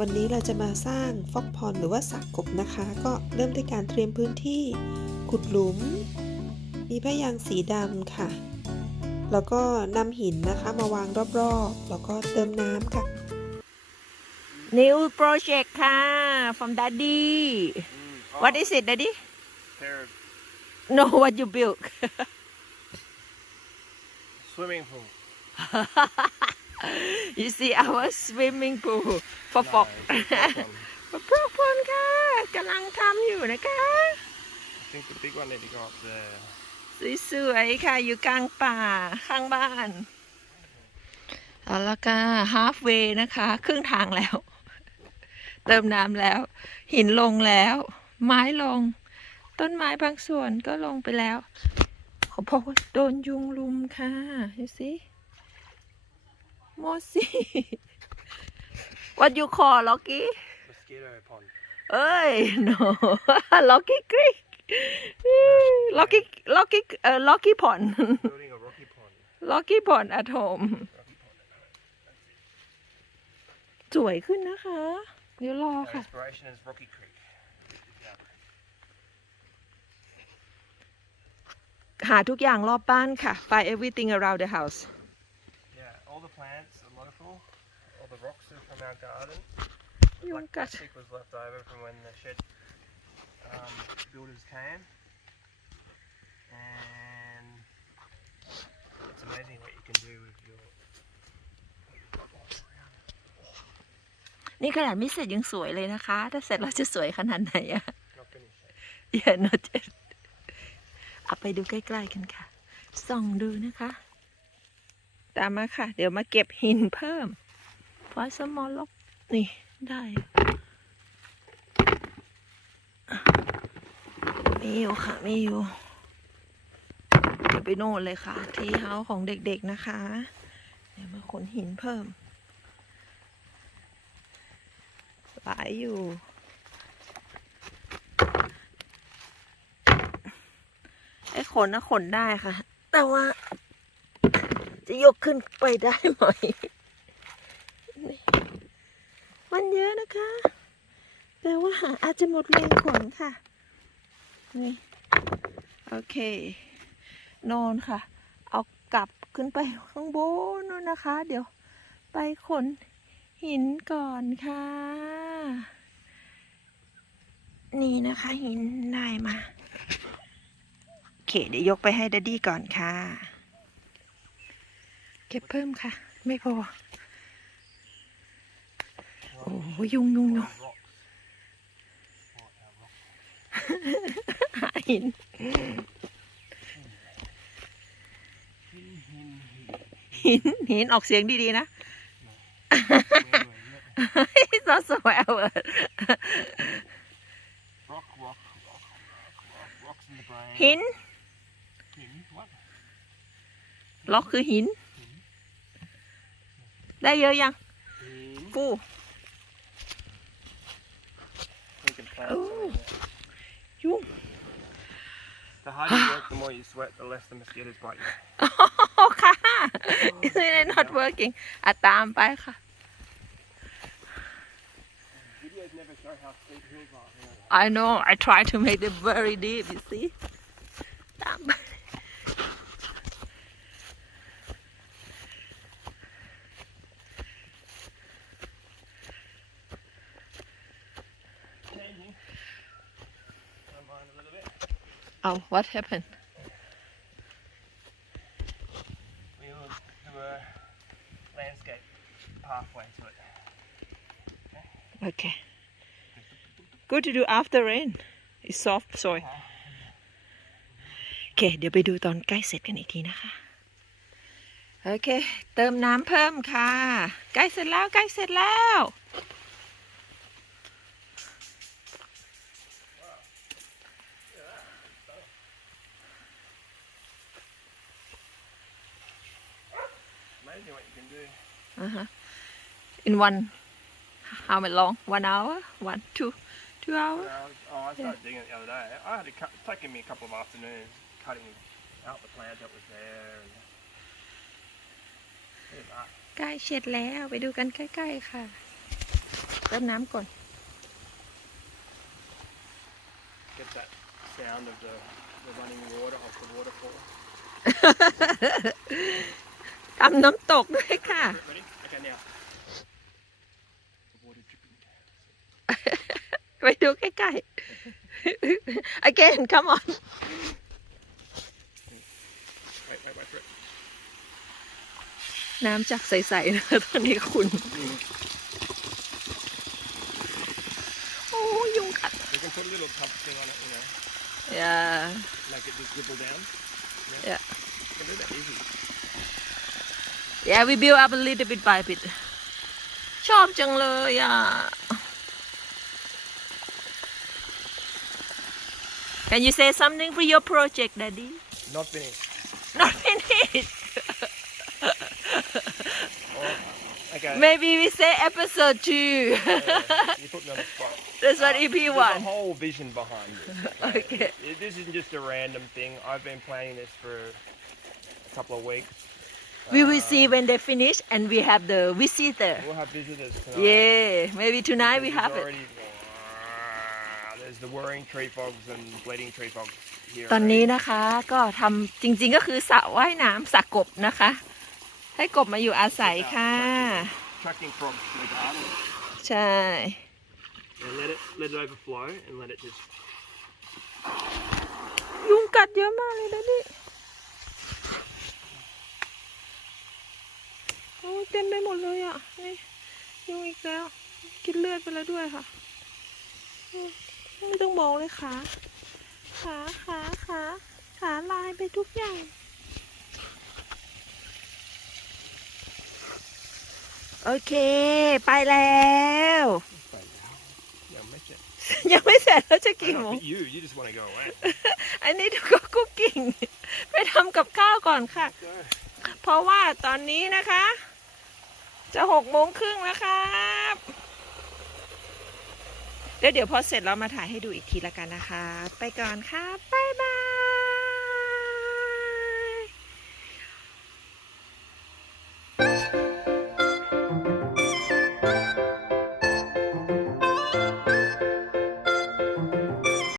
วันนี้เราจะมาสร้างฟอกพรหรือว่าสักกบนะคะ ก็เริ่มด้วยการเตรียมพื้นที่ขุดหลุมมีผ้ายางสีดำค่ะแล้วก็นำหินนะคะ มาวางรอบๆแล้วก็เติมน้ำค่ะ New project ค่ะ from daddy What is it daddy No what you built Swimming pool you see our swimming pool ฟอฟอกพวกพลค่ะกำลังทำอยู่นะคะ I think the big one that got there สวยๆค่ะอยู่กลางป่าข้างบ้านเอาละค่ะ halfway นะคะครึ่งทางแล้ว เติมน้ำแล้ว หินลงแล้ว ไม้ลง ต้นไม้บางส่วนก็ลงไปแล้ว ขอพกโดนยุงลุมค่ะเหนไสิอสิ s y what you call l u ้ k y m o s q อ i t อ้ก n d Hey, no, Lucky Creek. Lucky, Lucky, uh, Lucky pond. b u l a o k pond. at home. สวยขึ้นนะคะเดี๋ยวรอค่ะหาทุกอย่างรอบบ้านค่ะ find everything around the house Yeah, all the plants the rocks in from our garden. You like plastic was left over from when the shed um, builders came. And it's amazing what you can do with your นี่ขนาดไม่เสร็จยังสวยเลยนะคะ ถ้าเสร็จเราจะสวยขนาดไหนอะ Yeah, n o เจ็ t เอาไปดูใกล้ๆกันค่ะส่องดูนะคะ ตามมาค่ะ เดี๋ยวมาเก็บหินเพิ่มฟาสมอลล็อกนี่ ได้มีอยู่ค่ะมีอยู่ไปโน่นเลยค่ะ ที่เฮาของเด็กๆนะคะเดี๋ยวมาขนหินเพิ่มหลายอยู่ ไอ้ขนนะขนได้ค่ะ แต่ว่า จะยกขึ้นไปได้ไหมันเยอะนะคะ แต่ว่าอาจจะหมดแรงขนค่ะนี่โอเค นอนค่ะ เอากลับขึ้นไปข้างบนนนนะคะ เดี๋ยวไปขนหินก่อนค่ะ นี่นะคะหินได้มา โอเค เดี๋ยวยกไปให้ดัดดี้ก่อนค่ะ เก็บเพิ่มค่ะ ไม่พอโอ้ยุงยุงยุงหาหินหินหินออกเสียงดีๆนะซอสสวยเออหินล็อกคือหิน ได้เยอะยังฟู The harder you work, the more you sweat, the less the mosquitoes bite you. โอ้ค่ะ Isn't it not working อ่ะตามไปค่ะ Videos never show how steep hills are. I know I try to make it very deep you see Oh, what happened? We will do a landscape pathway to it. Okay. okay. Good to do after rain. It's soft soil. โอเคเดี๋ยวไปดูตอนใกล้เสร็จกันอีกทีนะคะโอเคเติมน้ำเพิ่มค่ะใกล้เสร็จแล้วใกล้เสร็จแล้ว Uh -huh. In one, how many long? One hour? One, two, two hours? Yeah, oh, I started yeah. digging it the other day. I had to cut, taken me a couple of afternoons cutting out the plant that was there. And... ใกล้เช็ดแล้วไปดูกันใกล้ๆค่ะเติมน้ำก่อน Get that sound of the, the running water off the waterfall. ทำน้ำตกด้วยค่ะไปดูใกล้ๆ again come on Wait, wait, wait for it. น้ำจากใสๆนะตอนนี้คุณโอ้ยุงกัด We can put a little cup thing on it, you know, อย่า like it just dribble down. อย่า We can do that easy. Yeah, we build up a little bit by bit. yeah. Can you say something for your project, Daddy? Not finished. Not finished. oh, okay. Maybe we say episode two. yeah, you put me on the spot. That's what EP one. Uh, a whole vision behind this. Okay? okay. This isn't just a random thing. I've been planning this for a couple of weeks. we will see when they finish and we have the visitor We'll have visitors tonight. yeah maybe tonight we t h e r e have already- i There's the whirring tree frogs and bleeding tree frogs here. ตอนนี้นะคะก็ทำจริงๆก็คือสระว่ายน้ำสระกบนะคะ ให้กบมาอยู่อาศัยค่ะ Attracting frogs to the garden ใช่ and let it let it overflow and let it just ยุงกัดเยอะมากเลยนะนี่มไปหมดเลยอ่ะนี่ยุงอีกแล้วกินเลือดไปแล้วด้วยค่ะไม่ต้องมองเลยขาขาขาขา ขาลายไปทุกอย่าง โอเค ไปแล้ว ยังไม่เสร็จ ยังไม่เสร็จแล้วจะกี่โมง you you just w a n go อันนี้ดูก็คุกกิ่งไปทำกับข้าวก่อนค่ะ เพราะว่าตอนนี้นะคะจะหกโมงครึ่งแล้วครับี๋ยวเดี๋ยวพอเสร็จเรามาถ่ายให้ดูอีกทีละกันนะคะ ไปก่อนค่ะ บ๊ายบาย